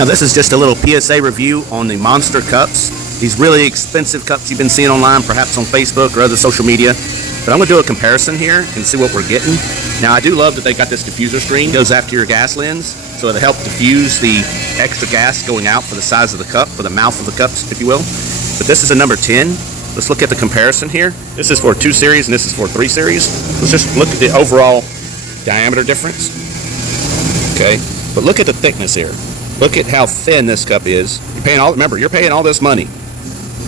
Now this is just a little PSA review on the Monster cups. These really expensive cups you've been seeing online, perhaps on Facebook or other social media. But I'm going to do a comparison here and see what we're getting. Now I do love that they got this diffuser screen. It goes after your gas lens, so it'll help diffuse the extra gas going out for the size of the cup, for the mouth of the cups, if you will. But this is a number 10. Let's look at the comparison here. This is for 2 series and this is for 3 series. Let's just look at the overall diameter difference. Okay, but look at the thickness here. Look at how thin this cup is. Remember, you're paying all this money.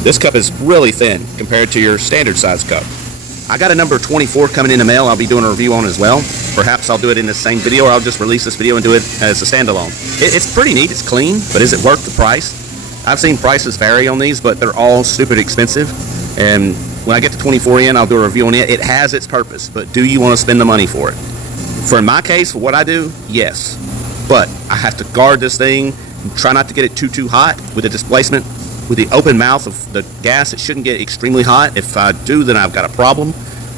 This cup is really thin compared to your standard size cup. I got a number 24 coming in the mail. I'll be doing a review on as well. Perhaps I'll do it in the same video, or I'll just release this video and do it as a standalone. It's pretty neat. It's clean, but is it worth the price? I've seen prices vary on these, but they're all stupid expensive. And when I get the 24 in, I'll do a review on it. It has its purpose, but do you want to spend the money for it? For in my case, for what I do, yes. But I have to guard this thing and try not to get it too hot with the displacement. With the open mouth of the gas, it shouldn't get extremely hot. If I do, then I've got a problem.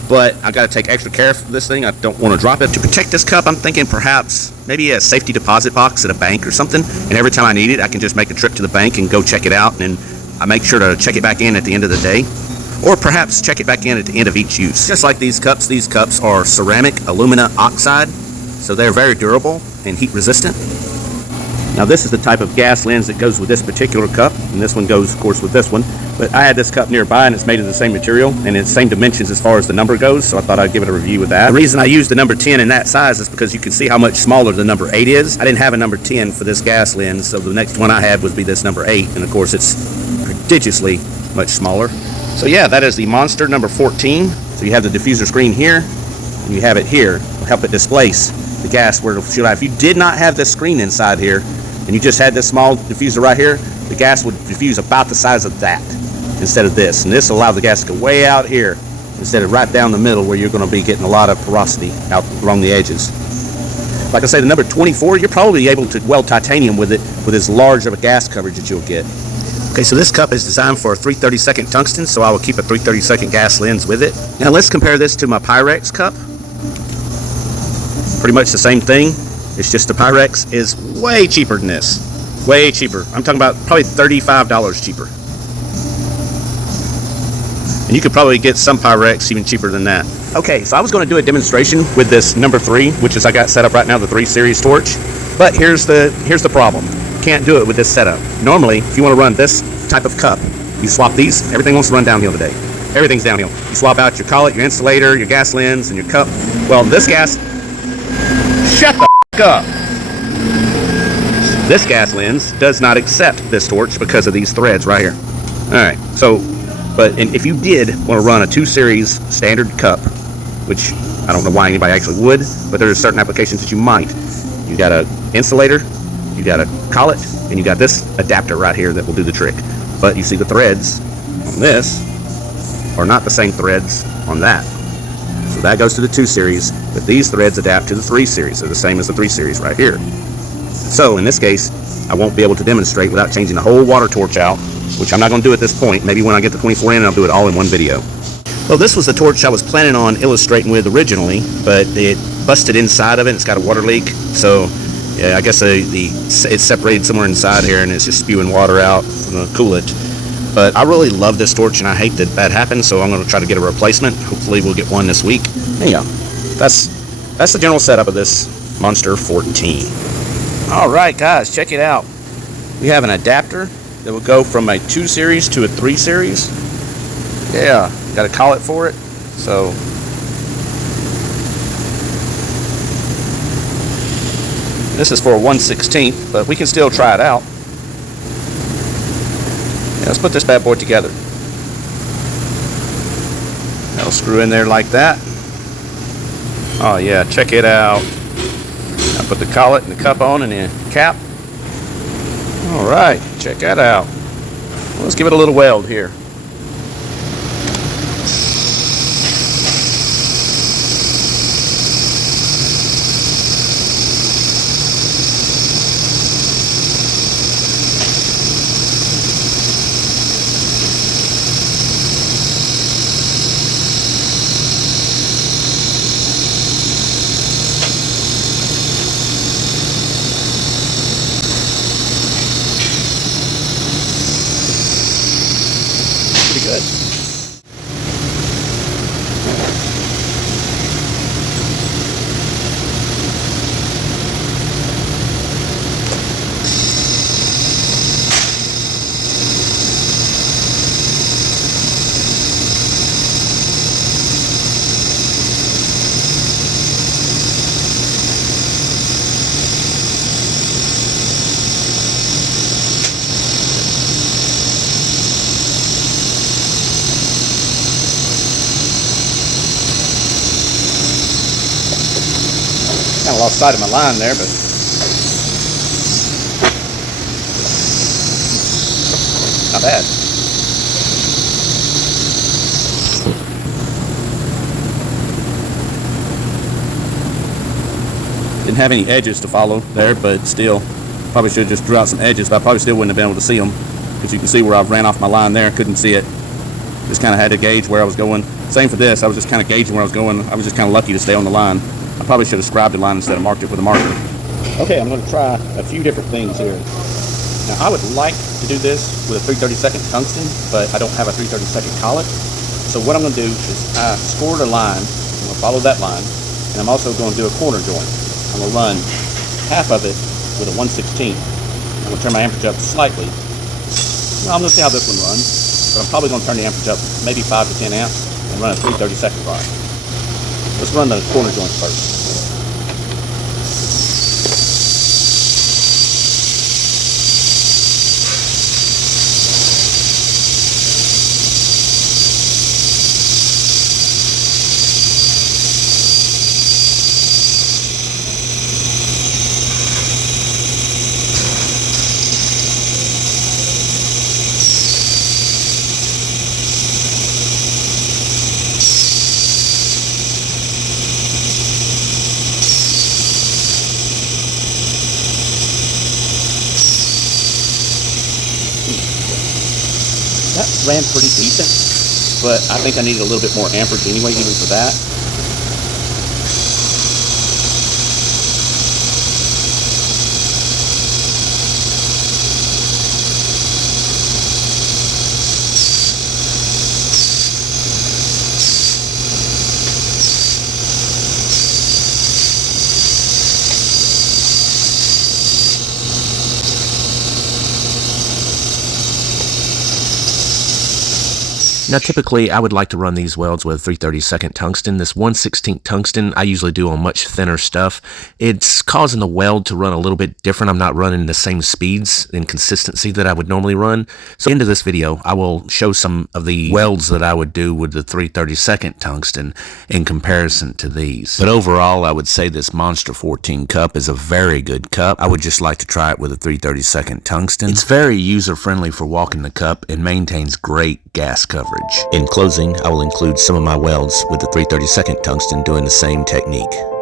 But I've got to take extra care for this thing. I don't want to drop it. To protect this cup, I'm thinking perhaps maybe a safety deposit box at a bank or something. And every time I need it, I can just make a trip to the bank and go check it out. And I make sure to check it back in at the end of the day. Or perhaps check it back in at the end of each use. Just like these cups are ceramic alumina oxide. So they're very durable and heat resistant. Now this is the type of gas lens that goes with this particular cup, and this one goes of course with this one, but I had this cup nearby and it's made of the same material and it's the same dimensions as far as the number goes, so I thought I'd give it a review with that. The reason I used the number 10 in that size is because you can see how much smaller the number 8 is. I didn't have a number 10 for this gas lens, so the next one I had would be this number 8, and of course it's prodigiously much smaller. So yeah, that is the Monster number 14. So you have the diffuser screen here, and you have it here. It'll help it displace the gas where it'll shoot out. If you did not have this screen inside here, and you just had this small diffuser right here, the gas would diffuse about the size of that instead of this. And this will allow the gas to go way out here instead of right down the middle where you're going to be getting a lot of porosity out along the edges. Like I say, the number 24, you're probably able to weld titanium with it with as large of a gas coverage that you'll get. Okay, so this cup is designed for a 332nd tungsten, so I will keep a 332nd gas lens with it. Now let's compare this to my Pyrex cup. Pretty much the same thing. It's just the Pyrex is way cheaper than this. Way cheaper. I'm talking about probably $35 cheaper. And you could probably get some Pyrex even cheaper than that. Okay, so I was going to do a demonstration with this number 3, which is I got set up right now, the 3 series torch. But here's the problem. Can't do it with this setup. Normally, if you want to run this type of cup, you swap these, everything wants to run downhill today. Everything's downhill. You swap out your collet, your insulator, your gas lens, and your cup. Well, this gas... Shut the up. This gas lens does not accept this torch because of these threads right here. Alright, so, and if you did want to run a 2 series standard cup, which I don't know why anybody actually would, but there are certain applications that you might. You got an insulator, you got a collet, and you got this adapter right here that will do the trick. But you see the threads on this are not the same threads on that. So that goes to the 2 series, but these threads adapt to the 3 series. They're the same as the 3 series right here. So in this case, I won't be able to demonstrate without changing the whole water torch out, which I'm not going to do at this point. Maybe when I get the 24 in, I'll do it all in one video. Well, this was the torch I was planning on illustrating with originally, but it busted inside of it. It's got a water leak, so yeah, I guess it's separated somewhere inside here, and it's just spewing water out from the coolant. But I really love this torch, and I hate that that happened, so I'm going to try to get a replacement. Hopefully we'll get one this week. Anyhow, that's the general setup of this Monster 14. Alright guys, check it out. We have an adapter that will go from a 2 series to a 3 series. Yeah, got a collet for it. So this is for a 1/16, but we can still try it out. Yeah, let's put this bad boy together. That'll screw in there like that. Oh yeah, check it out. I put the collet and the cup on and the cap. Alright, check that out. Let's give it a little weld here. outside of my line there, but not bad. Didn't have any edges to follow there, but still, probably should have just drew out some edges, but I probably still wouldn't have been able to see them, because you can see where I ran off my line there, couldn't see it. Just kind of had to gauge where I was going. Same for this, I was just kind of gauging where I was going. I was just kind of lucky to stay on the line. I probably should have scribed the line instead of marked it with a marker. Okay, I'm going to try a few different things here. Now, I would like to do this with a 3/32 tungsten, but I don't have a 3/32 collet. So what I'm going to do is I scored a line. I'm going to follow that line, and I'm also going to do a corner joint. I'm going to run half of it with a 1/16. I'm going to turn my amperage up slightly. Well, I'm going to see how this one runs, but I'm probably going to turn the amperage up maybe 5 to 10 amps and run a 3/32 rod. Let's run the corner joint first. That ran pretty decent, but I think I needed a little bit more amperage anyway, even for that. Now typically I would like to run these welds with 3/32 tungsten. This 1/16 tungsten I usually do on much thinner stuff. It's causing the weld to run a little bit different. I'm not running the same speeds and consistency that I would normally run. So into this video I will show some of the welds that I would do with the 3/32 tungsten in comparison to these. But overall I would say this Monster 14 cup is a very good cup. I would just like to try it with a 3/32 tungsten. It's very user friendly for walking the cup and maintains great gas coverage. In closing, I will include some of my welds with the 3/32 tungsten doing the same technique.